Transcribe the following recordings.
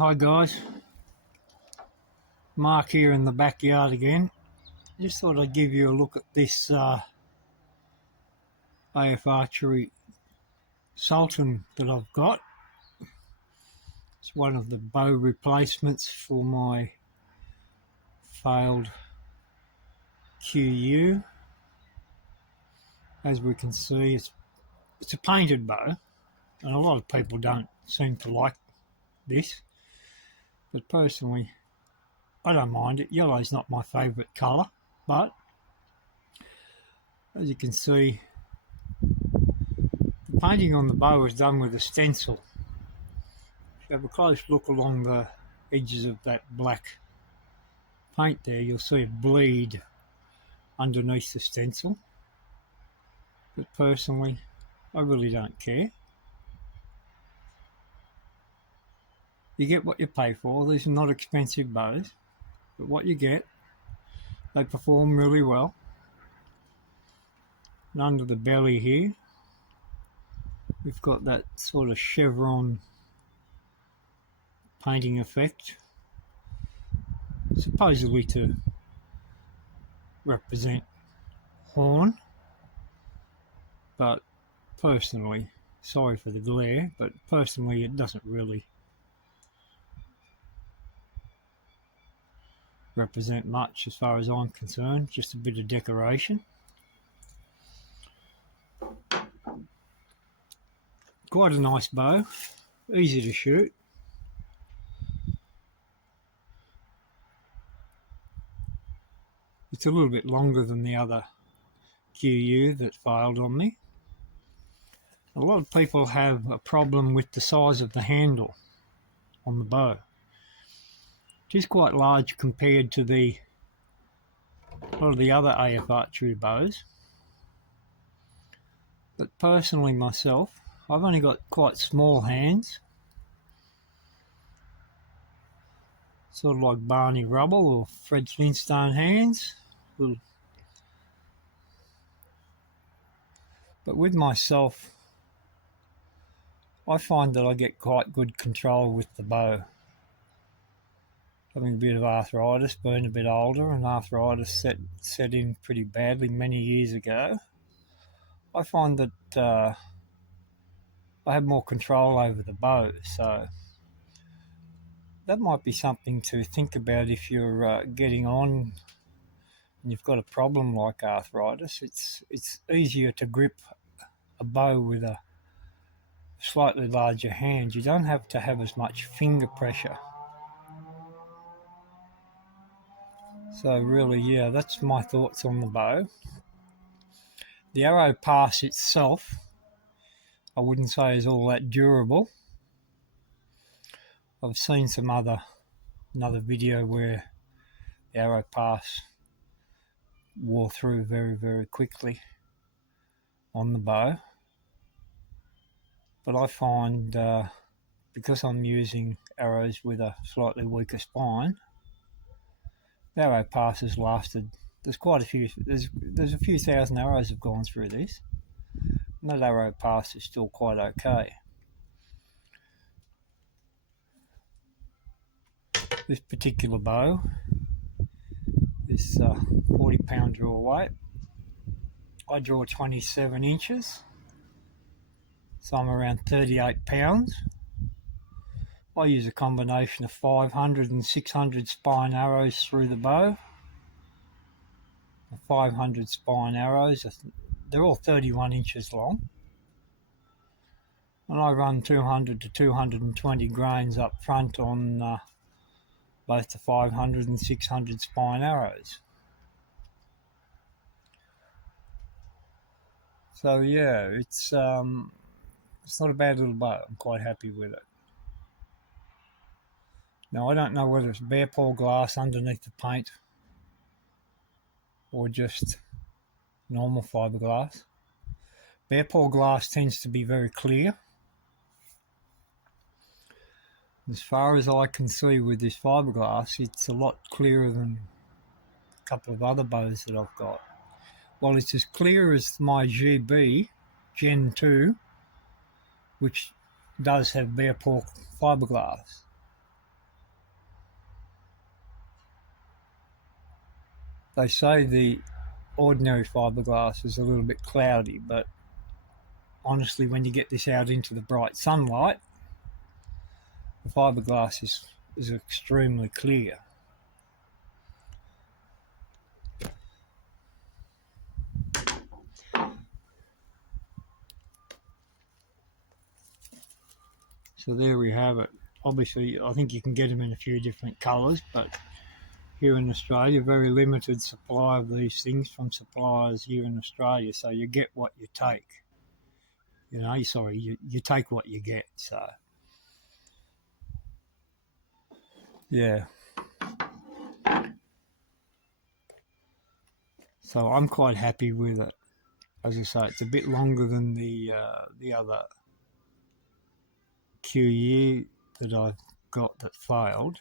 Hi guys, Mark here in the backyard again. Just thought I'd give you a look at this AF Archery Sultan that I've got. It's one of the bow replacements for my failed QU. As we can see, it's a painted bow, and a lot of people don't seem to like this, but personally I don't mind it. Yellow's not my favourite colour, but as you can see, the painting on the bow is done with a stencil. If you have a close look along the edges of that black paint there, you'll see it bleed underneath the stencil. But personally, I really don't care. You get what you pay for. These are not expensive bows, but what you get, they perform really well. And under the belly here, we've got that sort of chevron painting effect, supposedly to represent horn, but personally, sorry for the glare, but personally it doesn't really represent much as far as I'm concerned, just a bit of decoration. Quite a nice bow, easy to shoot. It's a little bit longer than the other QU that failed on me. A lot of people have a problem with the size of the handle on the bow. It is quite large compared to a lot of the other AF Archery bows. But personally myself, I've only got quite small hands, sort of like Barney Rubble or Fred Flintstone hands. But with myself, I find that I get quite good control with the bow. Having a bit of arthritis, being a bit older, and arthritis set in pretty badly many years ago, I find that I have more control over the bow. So that might be something to think about if you're getting on and you've got a problem like arthritis. It's easier to grip a bow with a slightly larger hand. You don't have to have as much finger pressure. So really, yeah, that's my thoughts on the bow. The arrow pass itself, I wouldn't say is all that durable. I've seen another video where the arrow pass wore through very, very quickly on the bow. But I find because I'm using arrows with a slightly weaker spine, the arrow pass has lasted. There's quite a few. There's a few thousand arrows have gone through this, and that arrow pass is still quite okay. This particular bow, this 40-pound draw weight, I draw 27 inches, so I'm around 38 pounds. I use a combination of 500 and 600 spine arrows through the bow. The 500 spine arrows, they're all 31 inches long. And I run 200 to 220 grains up front on both the 500 and 600 spine arrows. So yeah, it's not a bad little bow. I'm quite happy with it. Now I don't know whether it's bear paw glass underneath the paint or just normal fiberglass. Bear paw glass tends to be very clear. As far as I can see with this fiberglass, it's a lot clearer than a couple of other bows that I've got. Well, it's as clear as my GB Gen 2, which does have bear paw fiberglass. They say the ordinary fiberglass is a little bit cloudy, but honestly, when you get this out into the bright sunlight, the fiberglass is extremely clear. So there we have it. Obviously, I think you can get them in a few different colours, but here in Australia, very limited supply of these things from suppliers here in Australia. So you get what you take. You know, you take what you get. So, yeah. So I'm quite happy with it. As I say, it's a bit longer than the other QE that I've got that failed.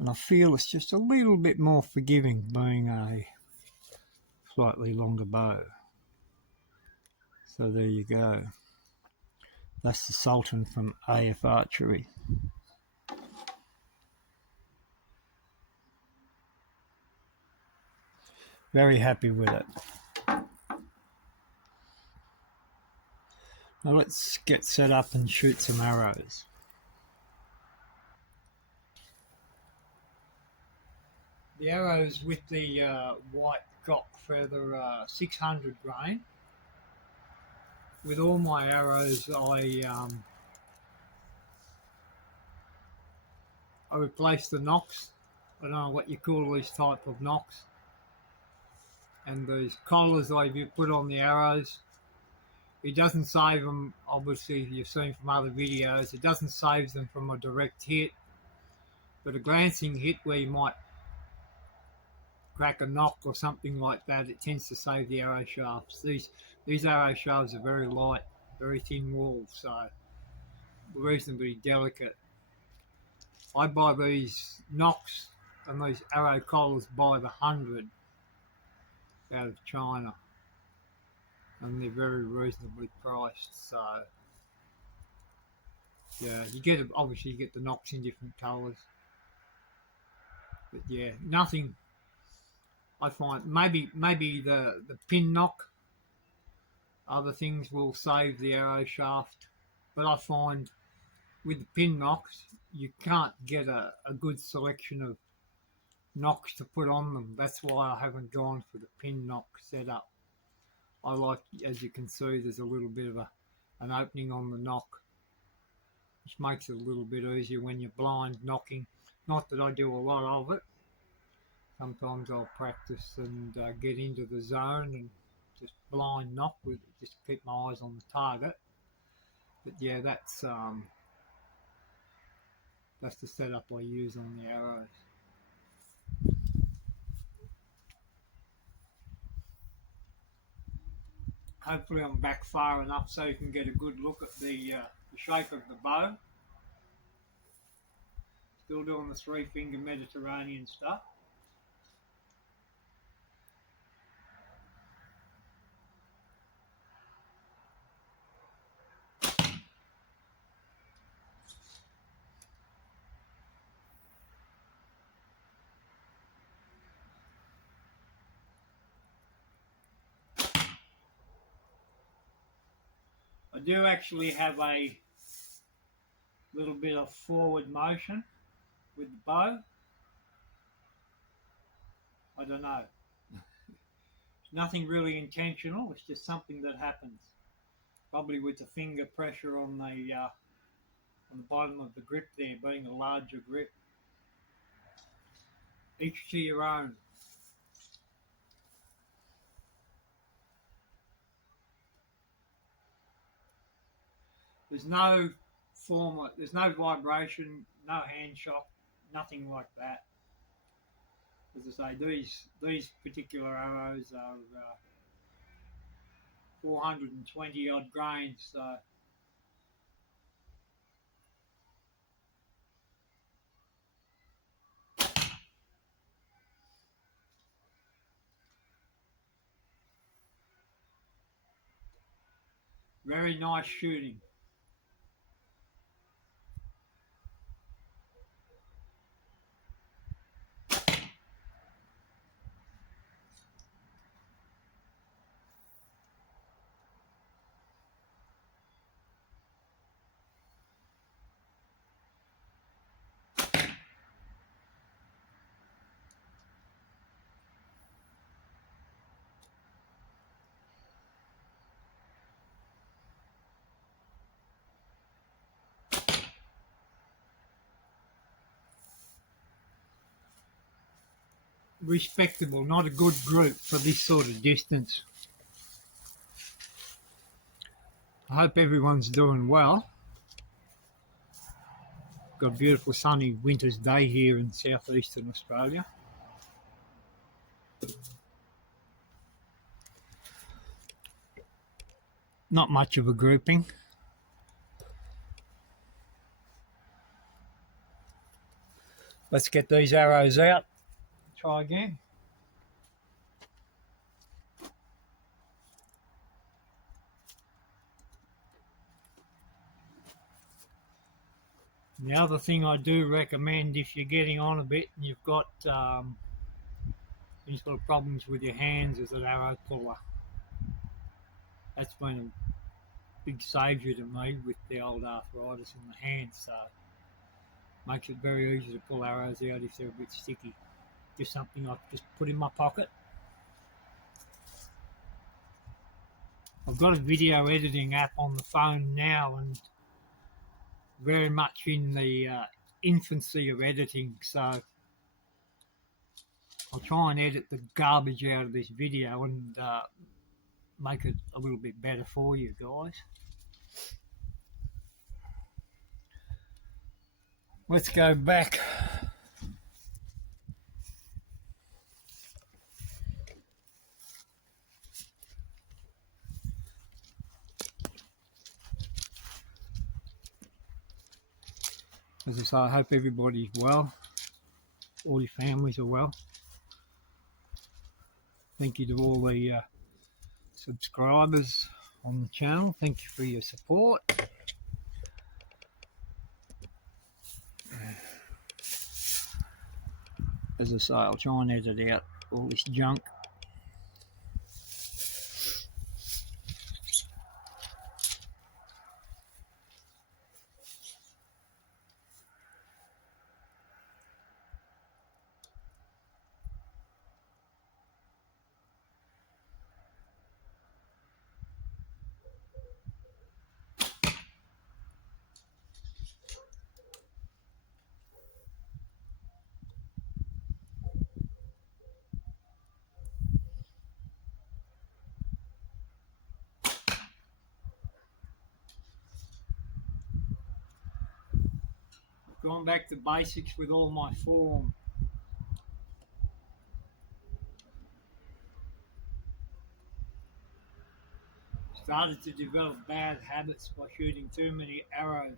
And I feel it's just a little bit more forgiving being a slightly longer bow. So there you go. That's the Sultan from AF Archery. Very happy with it. Now let's get set up and shoot some arrows. The arrows with the white Gok feather 600 grain. With all my arrows, I replace the nocks. I don't know what you call these type of nocks. And these collars I put on the arrows, it doesn't save them, obviously you've seen from other videos, it doesn't save them from a direct hit, but a glancing hit where you might crack a knock or something like that, it tends to save the arrow shafts. These arrow shafts are very light, very thin wall, so reasonably delicate. I buy these nocks and these arrow collars by the 100 out of China, and they're very reasonably priced. So yeah, obviously you get the nocks in different colours, but yeah, nothing. I find maybe the pin knock, other things will save the arrow shaft, but I find with the pin knocks you can't get a good selection of knocks to put on them. That's why I haven't gone for the pin knock setup. I like, as you can see, there's a little bit of an opening on the knock, which makes it a little bit easier when you're blind knocking. Not that I do a lot of it. Sometimes I'll practice and get into the zone and just blind knock with it, just keep my eyes on the target. But yeah, that's the setup I use on the arrows. Hopefully I'm back far enough so you can get a good look at the shape of the bow. Still doing the 3-finger Mediterranean stuff. I do actually have a little bit of forward motion with the bow. I don't know. It's nothing really intentional, it's just something that happens. Probably with the finger pressure on the bottom of the grip there, being a larger grip. Each to your own. There's no there's no vibration, no hand shock, nothing like that. As I say, these particular arrows are 420 odd grains, so very nice shooting. respectable, not a good group for this sort of distance. I hope everyone's doing well. Got a beautiful sunny winter's day here in southeastern Australia. Not much of a grouping. Let's get these arrows out. Try again. The other thing I do recommend, if you're getting on a bit and you've got any sort of problems with your hands, is an arrow puller. That's been a big saviour to me with the old arthritis in the hands, so makes it very easy to pull arrows out if they're a bit sticky. Just something I just put in my pocket. I've got a video editing app on the phone now and very much in the infancy of editing, so I'll try and edit the garbage out of this video and make it a little bit better for you guys. Let's go back. As I say, I hope everybody's well. All your families are well. Thank you to all the subscribers on the channel. Thank you for your support. As I say, I'll try and edit out all this junk. Going back to basics with all my form. Started to develop bad habits by shooting too many arrows.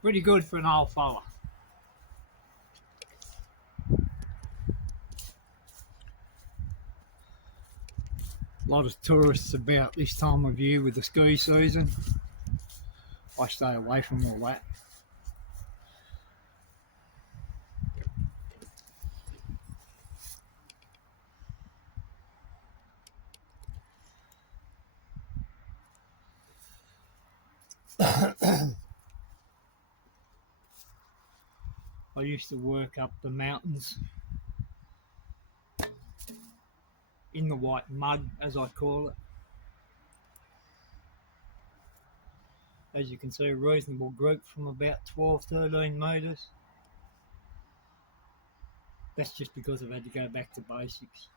Pretty good for an old fella. A lot of tourists about this time of year with the ski season. I stay away from all that. I used to work up the mountains in the white mud, as I call it. As you can see, a reasonable group from about 12-13 metres. That's just because I've had to go back to basics.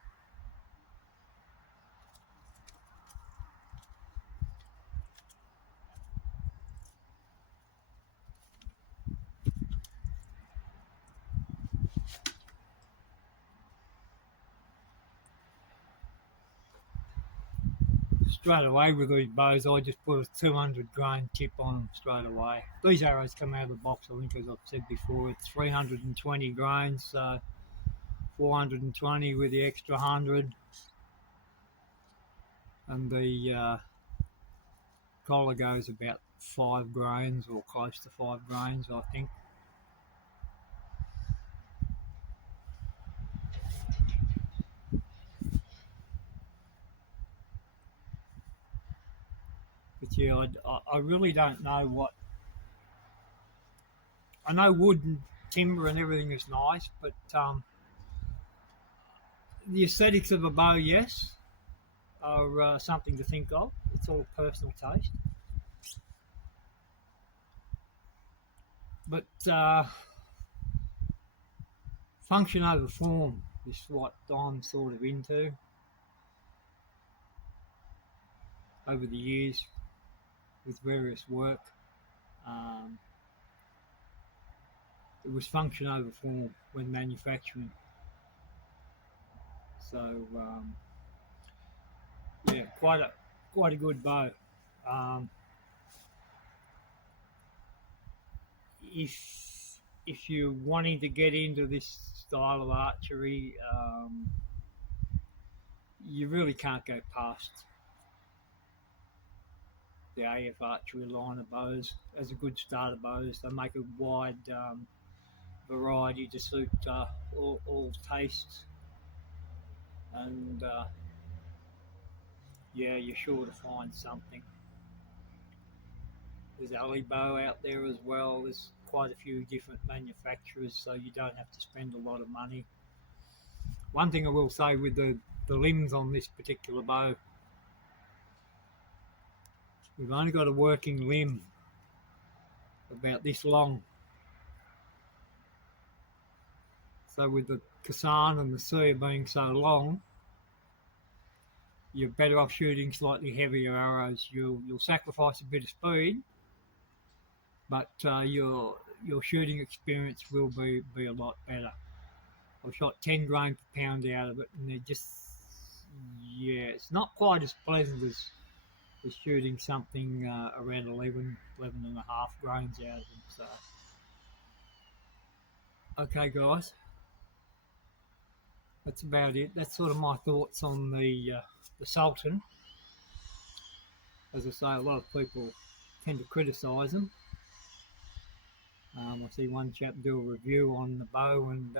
straight away with these bows, I just put a 200 grain tip on them straight away. These arrows come out of the box, I think, as I've said before, it's 320 grains, so 420 with the extra 100, and the collar goes about 5 grains or close to 5 grains, I think. But yeah, I really don't know what. I know wood and timber and everything is nice, but the aesthetics of a bow, yes, are something to think of. It's all personal taste. But function over form is what I'm sort of into over the years with various work. It was function over form when manufacturing. So yeah, quite a good bow. Um, if you're wanting to get into this style of archery, you really can't go past the AF Archery line of bows as a good starter bows. They make a wide variety to suit all tastes, and yeah, you're sure to find something. There's alley bow out there as well. There's quite a few different manufacturers, so you don't have to spend a lot of money. One thing I will say with the limbs on this particular bow, we've only got a working limb about this long. So with the Kasan and the Sia being so long, you're better off shooting slightly heavier arrows. You'll sacrifice a bit of speed, but your shooting experience will be a lot better. I shot 10 grain per pound out of it, and they're just, yeah, it's not quite as pleasant as shooting something around 11 and a half grains out of them. So, okay, guys, that's about it. That's sort of my thoughts on the Sultan. As I say, a lot of people tend to criticise them. I see one chap do a review on the bow, and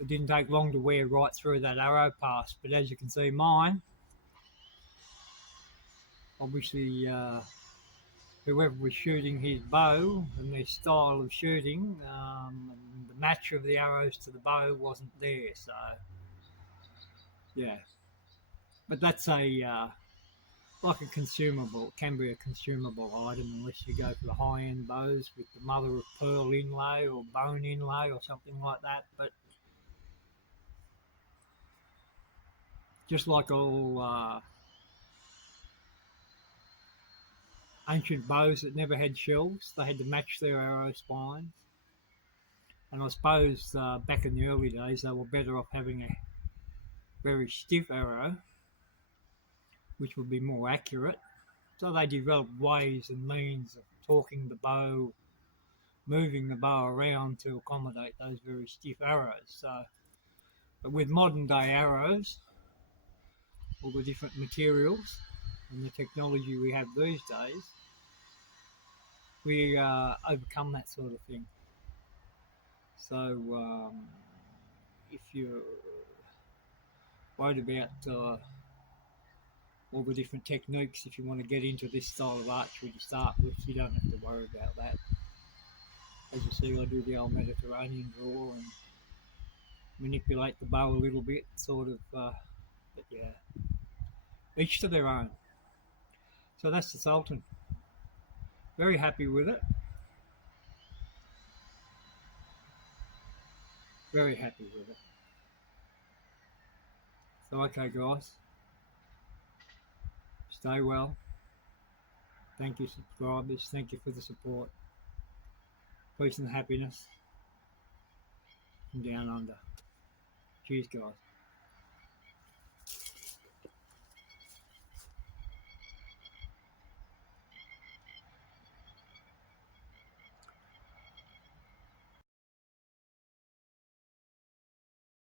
it didn't take long to wear right through that arrow pass. But as you can see, mine, obviously, whoever was shooting his bow and their style of shooting, the match of the arrows to the bow wasn't there. So, yeah. But that's like a consumable. It can be a consumable item unless you go for the high-end bows with the mother of pearl inlay or bone inlay or something like that. But just like all ancient bows that never had shells, they had to match their arrow spines. And I suppose back in the early days, they were better off having a very stiff arrow, which would be more accurate. So they developed ways and means of torquing the bow, moving the bow around to accommodate those very stiff arrows. So, but with modern day arrows, all the different materials and the technology we have these days, we overcome that sort of thing. So if you're worried about all the different techniques, if you want to get into this style of archery to start with, you don't have to worry about that. As you see, I do the old Mediterranean draw and manipulate the bow a little bit, sort of, but yeah, each to their own. So that's the Sultan. Very happy with it. Very happy with it. So okay, guys, stay well. Thank you, subscribers. Thank you for the support. Peace and happiness from down under. Cheers, guys.